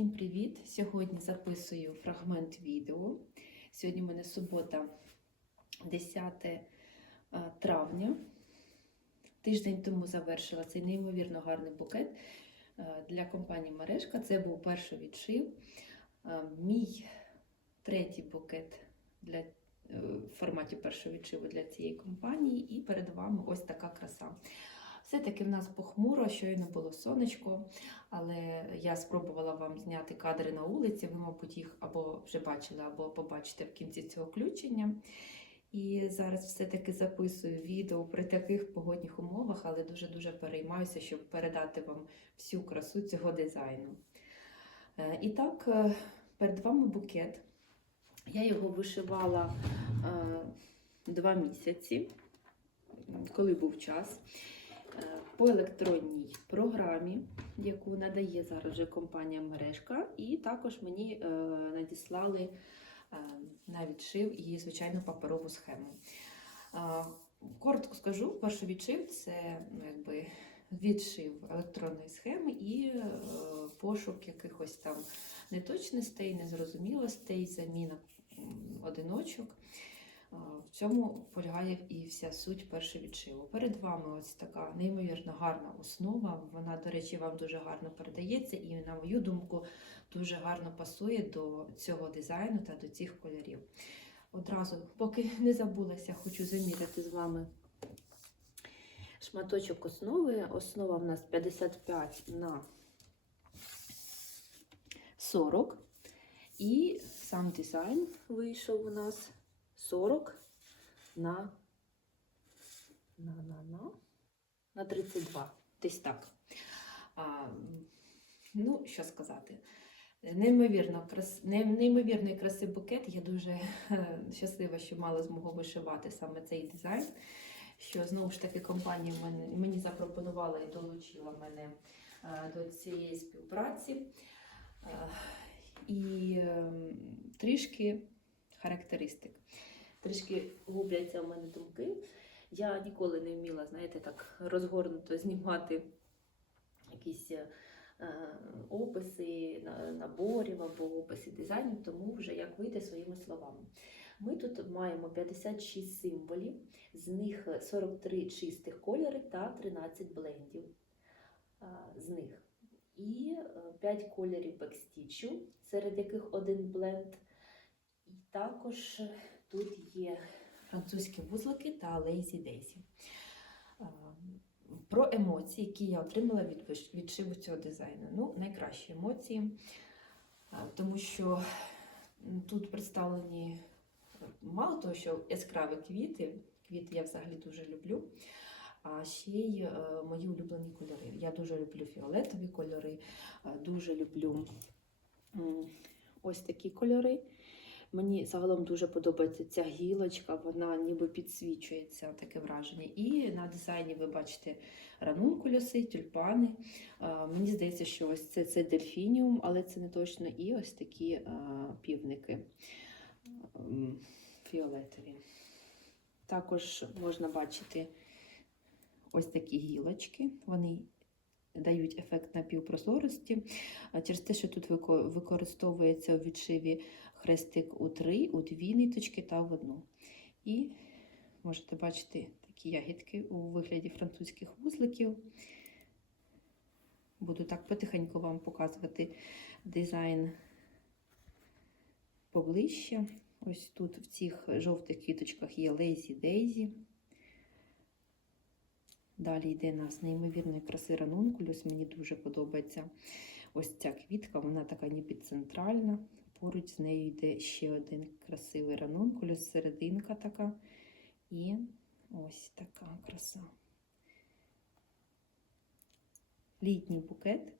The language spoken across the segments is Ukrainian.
Всім привіт! Сьогодні записую фрагмент відео. Сьогодні в мене субота, 10 е, травня. Тиждень тому завершила цей неймовірно гарний букет е, для компанії Мережка. Це був перший відшив. Е, Мій третій букет для, в форматі першого відшиву для цієї компанії. І перед вами ось така краса. Все-таки в нас похмуро, щойно було сонечко, але я спробувала вам зняти кадри на вулиці. Ви, мабуть, їх або вже бачили, або побачите в кінці цього включення. І зараз все-таки записую відео при таких погодних умовах, але дуже-дуже переймаюся, щоб передати вам всю красу цього дизайну. Е, І так, е, перед вами букет. Я його вишивала е, два місяці, коли був час. По електронній програмі, яку надає зараз вже компанія Мережка, і також мені е, надіслали е, на відшив і, звичайно, паперову схему. Е, Коротко скажу, перший відшив це ну, якби відшив електронної схеми і пошук якихось там неточностей, незрозумілостей, заміна одиночок. В цьому полягає і вся суть першого відшиву. Перед вами ось така неймовірно гарна основа. Вона, до речі, вам дуже гарно передається, і, на мою думку, дуже гарно пасує до цього дизайну та до цих кольорів. Одразу, поки не забулася, хочу заміряти з вами шматочок основи. Основа в нас 55 на 40. І сам дизайн вийшов у нас 40 на, на, на, на, на 32. Десь так. А, ну, що сказати. Неймовірно, крас... ней- неймовірної краси букет. Я дуже е, щаслива, що мала змогу вишивати саме цей дизайн. Що знову ж таки компанія мені запропонувала і долучила мене е, до цієї співпраці. Е, І е, трішки характеристик. Трішки губляться у мене думки. Я ніколи не вміла, знаєте, так розгорнуто знімати якісь е, описи наборів або описи дизайнів, тому вже як вийти своїми словами. Ми тут маємо 56 символів, з них 43 чистих кольори та 13 блендів а, з них. І 5 кольорів бекстічу, серед яких один бленд. Також тут є французькі вузлики та Lazy Daisy. Про емоції, які я отримала від відшиву цього дизайну. Ну, найкращі емоції, тому що тут представлені е, мало того, що яскраві квіти, квіти я взагалі дуже люблю. А ще й е, мої улюблені кольори. Я дуже люблю фіолетові кольори, е, дуже люблю ось такі кольори. Мені загалом дуже подобається ця гілочка, вона ніби підсвічується, таке враження. І на дизайні ви бачите ранункулюси, тюльпани. Мені здається, що ось це, це дельфініум, але це не точно. І ось такі півники фіолетові. Також можна бачити ось такі гілочки. Вони дають ефект напівпрозорості. Через те, що тут використовується у відшиві хрестик у три, у дві ниточки та в одну. І можете бачити такі ягідки у вигляді французьких вузликів. Буду так потихеньку вам показувати дизайн поближче. Ось тут в цих жовтих квіточках є Lazy Daisy. Далі йде у нас неймовірної краси ранункулюс. Мені дуже подобається ось ця квітка, вона така ніби центральна. Поруч з нею йде ще один красивий ранункулюс, серединка така. І ось така краса. Літній букет,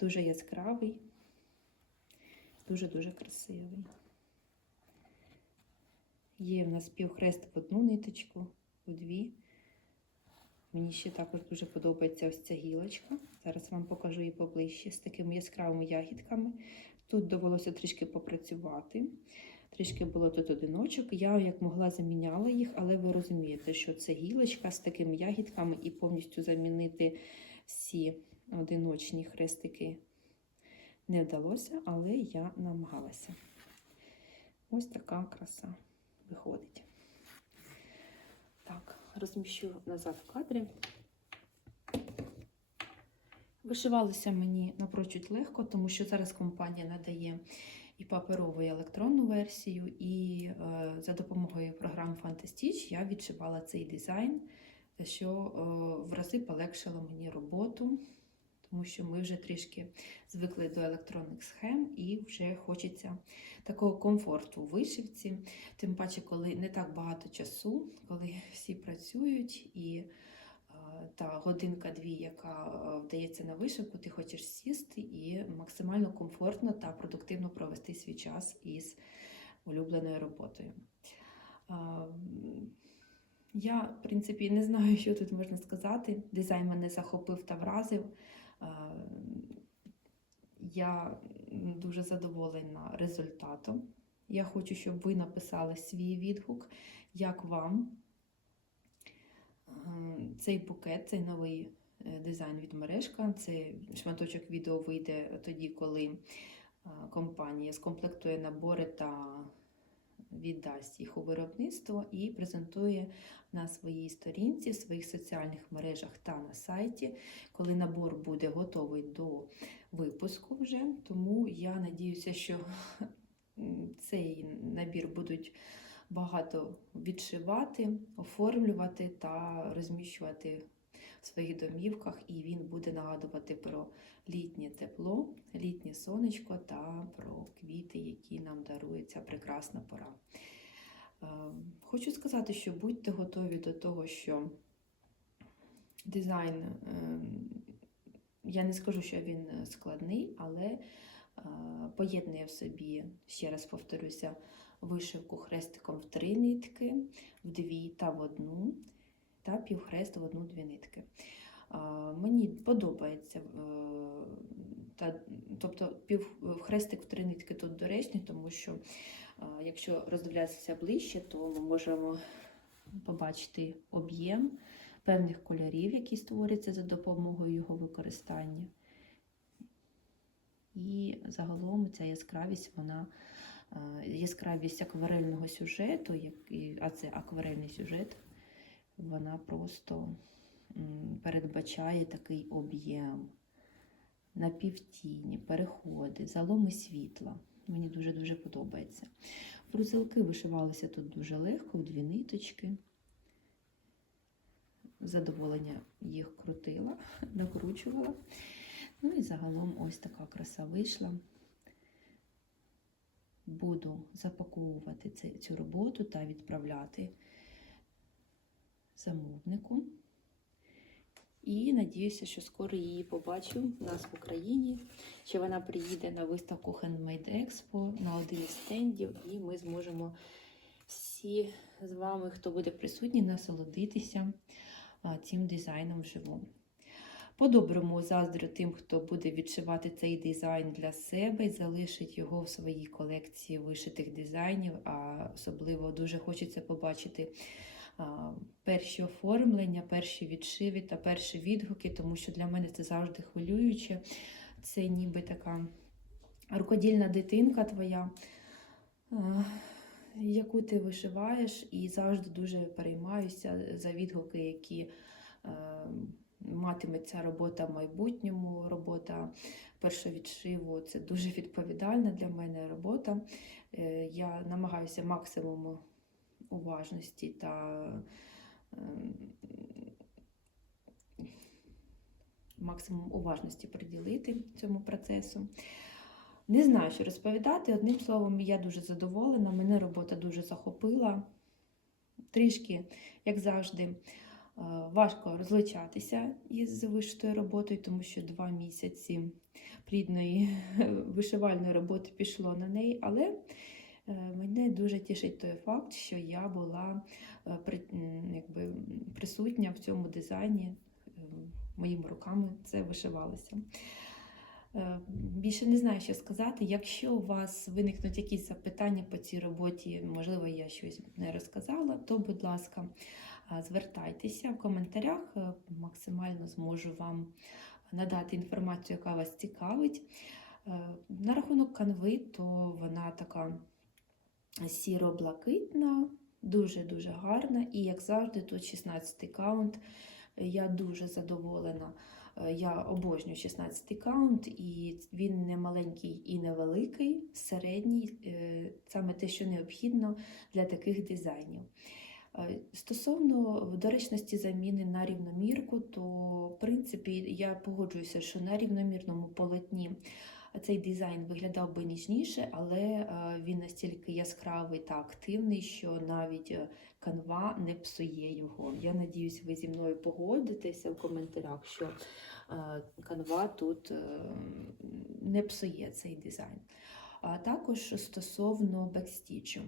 дуже яскравий, дуже-дуже красивий. Є в нас півхрест в одну ниточку, у дві. Мені ще також дуже подобається ось ця гілочка. Зараз вам покажу її поближче з такими яскравими ягідками. Тут довелося трішки попрацювати. Трішки було тут одиночок. Я як могла заміняла їх, але ви розумієте, що це гілочка з такими ягідками і повністю замінити всі одиночні хрестики Не вдалося, але я намагалася. Ось така краса виходить. Так, розміщу назад в кадрі. Вишивалося мені напрочуд легко, тому що зараз компанія надає і паперову, і електронну версію, і е, за допомогою програм Fantastic я відшивала цей дизайн, що е, в рази полегшило мені роботу, тому що ми вже трішки звикли до електронних схем і вже хочеться такого комфорту у вишивці. Тим паче, коли не так багато часу, коли всі працюють і та годинка-дві, яка е, вдається на вишивку, ти хочеш сісти і максимально комфортно та продуктивно провести свій час із улюбленою роботою. Я, в принципі, не знаю, що тут можна сказати. Дизайн мене захопив та вразив. Я дуже задоволена результатом. Я хочу, щоб ви написали свій відгук, як вам цей букет, цей новий е, дизайн від мережка. Цей шматочок відео вийде тоді, коли е, компанія скомплектує набори та віддасть їх у виробництво і презентує на своїй сторінці, в своїх соціальних мережах та на сайті, коли набор буде готовий до випуску вже. Тому я надіюся, що цей набір будуть багато відшивати, оформлювати та розміщувати в своїх домівках, і він буде нагадувати про літнє тепло, літнє сонечко та про квіти, які нам дарує ця прекрасна пора. Е, Хочу сказати, що будьте готові до того, що дизайн, е, я не скажу, що він складний, але е, поєднує в собі, ще раз повторюся, вишивку хрестиком в три нитки, в дві та в одну, та півхрест в одну-дві нитки. Мені подобається, е, та, тобто півхрестик в три нитки тут доречний, тому що якщо роздивлятися ближче, то ми можемо побачити об'єм певних кольорів, які створюються за допомогою його використання. І загалом ця яскравість, вона яскравість акварельного сюжету, а це акварельний сюжет, вона просто передбачає такий об'єм, напівтіні, переходи, заломи світла. Мені дуже-дуже подобається. Фрузелки вишивалися тут дуже легко, у дві ниточки. Задоволення їх крутила, накручувала. Ну і загалом ось така краса вийшла. Буду запаковувати цю роботу та відправляти замовнику. І надіюся, що скоро її побачу у нас в Україні. Чи вона приїде на виставку Handmade Expo на один із стендів, і ми зможемо всі з вами, хто буде присутній, насолодитися цим дизайном вживу. По-доброму заздрю тим, хто буде відшивати цей дизайн для себе і залишить його в своїй колекції вишитих дизайнів. А особливо дуже хочеться побачити перші оформлення, перші відшиви та перші відгуки, тому що для мене це завжди хвилююче. Це ніби така рукодільна дитинка твоя, яку ти вишиваєш, і завжди дуже переймаюся за відгуки, які матиме ця робота в майбутньому. Робота першовідшиву це дуже відповідальна для мене робота. Е, Я намагаюся максимум уважності та ем, максимум уважності приділити цьому процесу. Не знаю, що розповідати. Одним словом, я дуже задоволена, мене робота дуже захопила. Трішки, як завжди, важко розлучатися із вишитою роботою, тому що два місяці плідної вишивальної роботи пішло на неї, але е, мене дуже тішить той факт, що я була е, якби, присутня в цьому дизайні, е, моїми руками це вишивалося. Е, Більше не знаю, що сказати. Якщо у вас виникнуть якісь запитання по цій роботі, можливо, я щось не розказала, то, будь ласка, звертайтеся в коментарях, е, максимально зможу вам надати інформацію, яка вас цікавить. Е, На рахунок канви, то вона така сіро-блакитна, дуже-дуже гарна. І, як завжди, тут 16 каунт. Я дуже задоволена. Е, Я обожнюю 16 каунт, і він не маленький і не великий, середній, саме те, що необхідно для таких дизайнів. Е, Стосовно доречності заміни на рівномірку, то в принципі я погоджуюся, що на рівномірному полотні цей дизайн виглядав би ніжніше, але е, він настільки яскравий та активний, що навіть е, канва не псує його. Я надіюсь, ви зі мною погодитеся в коментарях, що канва тут не псує цей дизайн. А також стосовно бекстічу.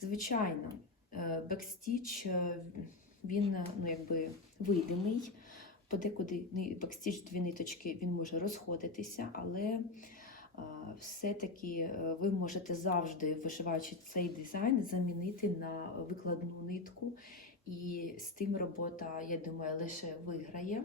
Звичайно, бекстіч е, він е, ну, якби видимий. Подекуди бекстіч дві ниточки він може розходитися, але все-таки е, ви можете завжди, вишиваючи цей дизайн, замінити на викладну нитку, і з тим робота, я думаю, лише виграє.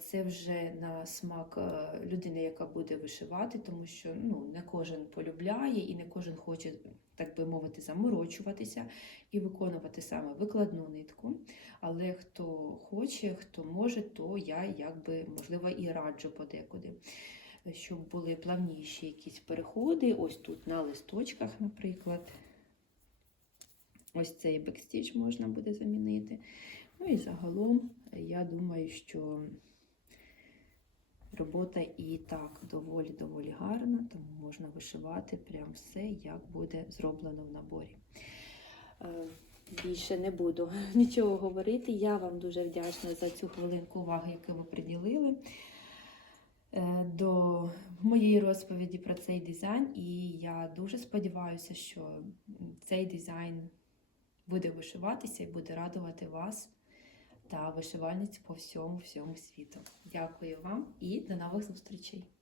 Це вже на смак е, людини, яка буде вишивати, тому що ну, не кожен полюбляє і не кожен хоче, так би мовити, заморочуватися і виконувати саме викладну нитку. Але хто хоче, хто може, то я якби можливо і раджу подекуди, щоб були плавніші якісь переходи. Ось тут на листочках, наприклад. Ось цей бекстіч можна буде замінити. Ну і загалом, я думаю, що робота і так доволі-доволі гарна, тому можна вишивати прям все, як буде зроблено в наборі. Е, Більше не буду нічого говорити. Я вам дуже вдячна за цю хвилинку уваги, яку ви приділили е, до моєї розповіді про цей дизайн. І я дуже сподіваюся, що цей дизайн буде вишиватися і буде радувати вас та вишивальниць по всьому всьому світу. Дякую вам і до нових зустрічей!